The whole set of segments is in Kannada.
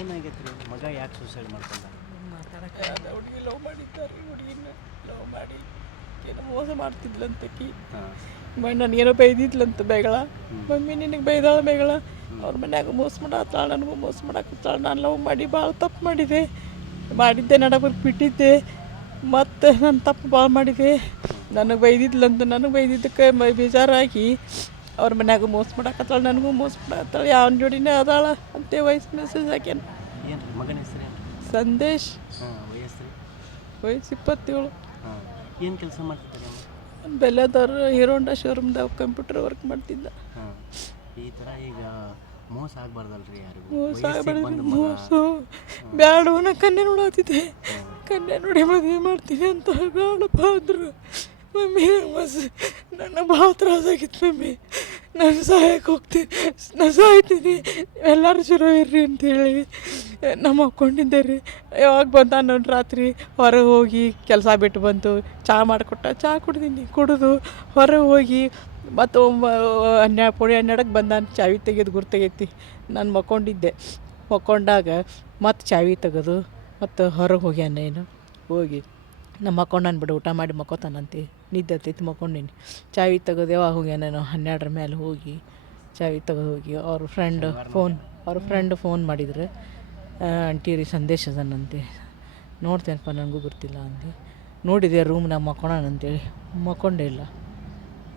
ಏನಾಗೈತೆ ರೀ ಮಗ ಯಾಕೆ ಸೂಸೈಡ್ ಮಾಡ್ಕೊಂಡ? ಮಾತಾಡಕ್ಕೆ ಅದ ಹುಡುಗಿ ಲವ್ ಮಾಡಿದ್ದಾರೆ. ಹುಡುಗಿನ ಲವ್ ಮಾಡಿ ಏನೋ ಮೋಸ ಮಾಡ್ತಿದ್ಲಂತಕಿ. ನನಗೇನೋ ಬೈದಿದ್ಲಂತ ಬೇಗಳ. ಮಮ್ಮಿ ನಿನಗೆ ಬೈದಾಳ ಬೇಗಳ, ಅವ್ರ ಮನ್ಯಾಗ ಮೋಸ ಮಾಡತ್ತಾಳ, ನನಗೂ ಮೋಸ ಮಾಡಾಕತ್ತಾಳ. ನಾನು ಲವ್ ಮಾಡಿ ಭಾಳ ತಪ್ಪು ಮಾಡಿದ್ದೆ ನಡಬರ್ಕ್ ಬಿಟ್ಟಿದ್ದೆ. ಮತ್ತು ನಾನು ತಪ್ಪು ಭಾಳ ಮಾಡಿದೆ. ನನಗೆ ಬೈದಿದ್ದಕ್ಕೆ ಬೇಜಾರಾಗಿ ಅವ್ರ ಮನ್ಯಾಗ ಮೋಸ ಮಾಡಾಕತ್ತಾಳ, ನನಗೂ ಮೋಸ ಮಾಡಾಕತ್ತಾಳ. ಯಾವನ ಜೋಡಿನೇ ಅದಾಳ ಅಂತ ವಾಯ್ಸ್ ಮೆಸೇಜ್ ಹಾಕ್ಯಾನ. ಏನು ಮಗನ ಹೆಸರು ಏನು? ಸಂದೇಶ್. ವಯಸ್ಸು? ವಯಸ್ಸು 27. ಏನು ಕೆಲಸ ಮಾಡ್ತಿದ್ದಾರೆ? ಬೆಲ್ಲದವ್ರು ಹೀರೋ ಹೋಂಡಾ ಶೋರೂಮ್ದಾಗ ಕಂಪ್ಯೂಟರ್ ವರ್ಕ್ ಮಾಡ್ತಿದ್ದ. ಈ ಥರ ಈಗ ಮೋಸ ಆಗಬಾರ್ದಲ್ರಿ ಯಾರಿಗೂ. ಮೋಸ ಆಗಬಾರ್ದು. ಮೋಸ ಬ್ಯಾಡ, ನಾ ಕನ್ಯೆ ನೋಡಾತಿದ್ದೆ. ಕನ್ಯೆ ನೋಡಿ ಮದುವೆ ಮಾಡ್ತೀನಿ ಅಂತ ಬ್ಯಾಡಪ್ಪ ಅಂದ್ರು. ಮಮ್ಮಿ ನನಗೆ ಭಾಳ ತ್ರಾಸಾಗಿತ್ತು ಮಮ್ಮಿ. ನಾನು ಸಾಯಕ್ಕೆ ಹೋಗ್ತೀನಿ, ನಾನು ಸಾಯ್ತೀನಿ, ಎಲ್ಲರೂ ಚಲೋ ಇರ್ರಿ ಅಂತೇಳಿ ನಮ್ಮ ಹಾಕ್ಕೊಂಡಿದ್ದೆ ರೀ. ಯಾವಾಗ ಬಂದ ನಾನು ರಾತ್ರಿ ಹೊರಗೆ ಹೋಗಿ ಕೆಲಸ ಬಿಟ್ಟು ಬಂತು, ಚಹಾ ಮಾಡಿಕೊಟ್ಟ, ಚಹಾ ಕುಡಿದು ಹೊರಗೆ ಹೋಗಿ ಮತ್ತು 12:30ಕ್ಕೆ ಬಂದಾನ. ಚಾವಿ ತೆಗೆದು ಗುರ್ತಗೈತಿ. ನಾನು ಮಕ್ಕೊಂಡಾಗ ಮತ್ತು ಚಾವಿ ತೆಗೆದು ಮತ್ತು ಹೊರಗೆ ಹೋಗ್ಯಾನ. ಏನು ಹೋಗಿ ನಮ್ಮ ಮಕ್ಕೊಂಡಾನ ಬಿಡು, ಊಟ ಮಾಡಿ ಮಕ್ಕೋತಾನಂತೆ. ನಿದ್ದೆ ಹತ್ತೈತಿ, ಮಕ್ಕೊಂಡೀನಿ. ಚಾವಿ ತೆಗೆದು ಯಾವಾಗ ಹೋಗ್ಯಾನ? 12 ಮೇಲೆ ಹೋಗಿ ಚಾವಿ ತೆಗೆದು ಹೋಗಿ ಅವ್ರ ಫ್ರೆಂಡ್ ಫೋನ್ ಮಾಡಿದ್ರು. ಆಂಟಿ ರೀ ಸಂದೇಶ ಅದನ್ನಂತೆ. ನೋಡ್ತೇನಪ್ಪ, ನನಗೂ ಗೊತ್ತಿಲ್ಲ ಅಂದೆ. ನೋಡಿದೆ ರೂಮ್ನಾಗ ಮಕ್ಕೊಳಂತೇಳಿ, ಮಕ್ಕೊಂಡೇ ಇಲ್ಲ.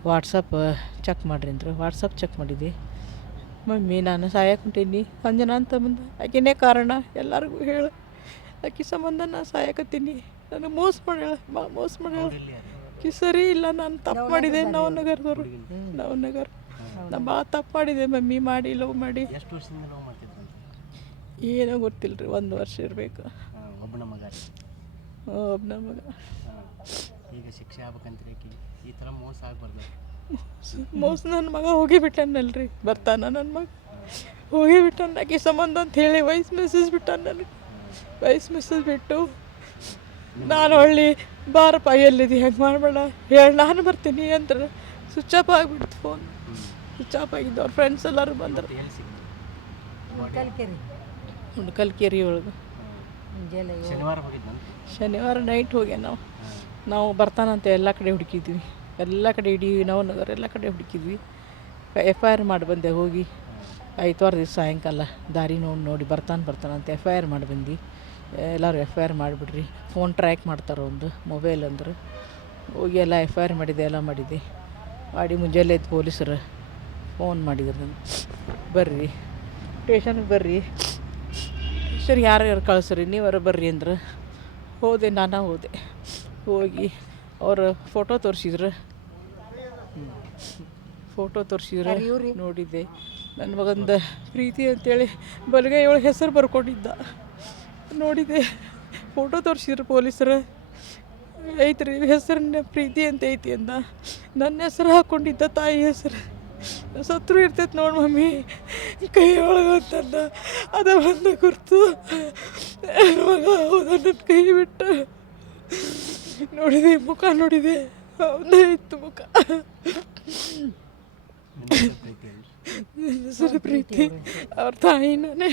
ವಾಟ್ಸಪ್ ಚೆಕ್ ಮಾಡಿರಿ ಅಂದರು. ವಾಟ್ಸಪ್ ಚೆಕ್ ಮಾಡಿದ್ದೆ. ಮಮ್ಮಿ ನಾನು ಸಾಯಕ್ಕೆ ಹೊಂಟೀನಿ ಅಂಜನ ಅಂತ ಬಂದ. ಆಕೆನೇ ಕಾರಣ, ಎಲ್ಲರಿಗೂ ಹೇಳು. ಆಕೆ ಸಂಬಂಧ ನಾನು ಸಾಯಕತ್ತೀನಿ. ನನಗೆ ಮೋಸ ಮಾಡ್ಯಾಳ. ಆಕೆ ಸರಿ ಇಲ್ಲ, ನಾನು ತಪ್ಪು ಮಾಡಿದೆ. ನವನಗರದವರು. ನಾನು ಭಾಳ ತಪ್ಪು ಮಾಡಿದೆ ಮಮ್ಮಿ, ಲವ್ ಮಾಡಿ. ಎಷ್ಟು ವರ್ಷದಿಂದ ಲವ್ ಮಾಡ್ತಿದ್ರು? ಏನೋ ಗೊತ್ತಿಲ್ಲ ರೀ, 1 ವರ್ಷ ಇರಬೇಕು. ಒಬ್ಬನ ಮಗ? ಒಬ್ಬನ ಮಗ. ಈಗ ಶಿಕ್ಷೆ ಆಗ್ಬೇಕಂತ ಈ ಥರ ಮೋಸ ಆಗಬಾರ್ದು. ಮೋಸ ನನ್ನ ಮಗ ಹೋಗಿಬಿಟ್ಟಾನಲ್ರಿ. ಬರ್ತಾನ ನನ್ನ ಮಗ ಹೋಗಿಬಿಟ್ಟಾನ. ಆಕೆ ಸಂಬಂಧ ಅಂತ ಹೇಳಿ ವಾಯ್ಸ್ ಮೆಸೇಜ್ ಬಿಟ್ಟಾನ ನನಗೆ. ವಾಯ್ಸ್ ಮೆಸೇಜ್ ಬಿಟ್ಟು ನಾನು ಹೊಳ್ಳಿ ಬಾರಪ್ಪ ಎಲ್ಲಿದೆ, ಹೆಂಗೆ ಮಾಡಬೇಡ, ಹೇಳಿ ನಾನು ಬರ್ತೀನಿ ಅಂದ್ರೆ ಸ್ವಿಚ್ ಆಫ್ ಆಗಿಬಿಡ್ತು ಫೋನ್. ಸ್ವಿಚ್ ಆಫ್ ಆಗಿದ್ದು. ಅವ್ರ ಫ್ರೆಂಡ್ಸ್ ಎಲ್ಲರೂ ಬಂದರು. ಹುಣ್ಕಲ್ಕೆರೆ ಒಳಗೆ ಶನಿವಾರ ನೈಟ್ ಹೋಗ್ಯ. ನಾವು ಬರ್ತಾನಂತೆ ಎಲ್ಲ ಕಡೆ ಹುಡುಕಿದ್ವಿ. ಎಲ್ಲ ಕಡೆ ಇಡೀ ನವನಗರ ಎಲ್ಲ ಕಡೆ ಹುಡುಕಿದ್ವಿ. FIR ಮಾಡಿ ಬಂದೆ. ಹೋಗಿ 5 ವಾರ ದಿವಸ ಸಾಯಂಕಾಲ ದಾರಿ ನೋಡಿ ಬರ್ತಾನಂತೆ. FIR ಮಾಡಿ ಬಂದು. ಎಲ್ಲರೂ FIR ಮಾಡಿಬಿಡ್ರಿ, ಫೋನ್ ಟ್ರ್ಯಾಕ್ ಮಾಡ್ತಾರೆ ಒಂದು ಮೊಬೈಲ್ ಅಂದ್ರೆ. ಹೋಗಿ ಎಲ್ಲ FIR ಮಾಡಿದೆ, ಎಲ್ಲ ಮಾಡಿದೆ. ಮಾಡಿ ಮುಂಜಾನೆ ಎದ್ದು ಪೊಲೀಸರು ಫೋನ್ ಮಾಡಿದ್ರು, ಬರ್ರಿ ಸ್ಟೇಷನ್ಗೆ ಬರ್ರಿ, ಸ್ಟೇಷನ್ಗೆ ಯಾರು ಕಳಿಸ್ರಿ, ನೀವಾರು ಬರ್ರಿ ಅಂದ್ರೆ ಹೋದೆ. ನಾನು ಹೋಗಿ ಅವರು ಫೋಟೋ ತೋರಿಸಿದ್ರು. ನೋಡಿದ್ದೆ. ನನ್ನ ಮಗಂದ ಪ್ರೀತಿ ಅಂತೇಳಿ ಬಲಗೈ ಒಳಗೆ ಹೆಸರು ಬರ್ಕೊಂಡಿದ್ದ. ನೋಡಿದೆ, ಫೋಟೋ ತೋರಿಸಿದ್ರು ಪೊಲೀಸರು. ಐತ್ರಿ ಹೆಸರನ್ನ ಪ್ರೀತಿ ಅಂತ ಐತಿ ಅಂದ. ನನ್ನ ಹೆಸರು ಹಾಕ್ಕೊಂಡಿದ್ದ, ತಾಯಿ ಹೆಸರು. ಸತ್ರು ಇರ್ತೈತೆ ನೋಡಿ ಮಮ್ಮಿ ಕೈ ಒಳಗಂತಂದ. ಅದ ಬಂದು ಗುರ್ತು. ಮಗ ಹೌದ, ನನ್ನ ಕೈ ಬಿಟ್ಟು ನೋಡಿದೆ, ಮುಖ ನೋಡಿದೆ, ಅವನೇ ಇತ್ತು ಮುಖ. ಹೆಸರು ಪ್ರೀತಿ. ಅವ್ರ ತಾಯಿ ನಾನೇ.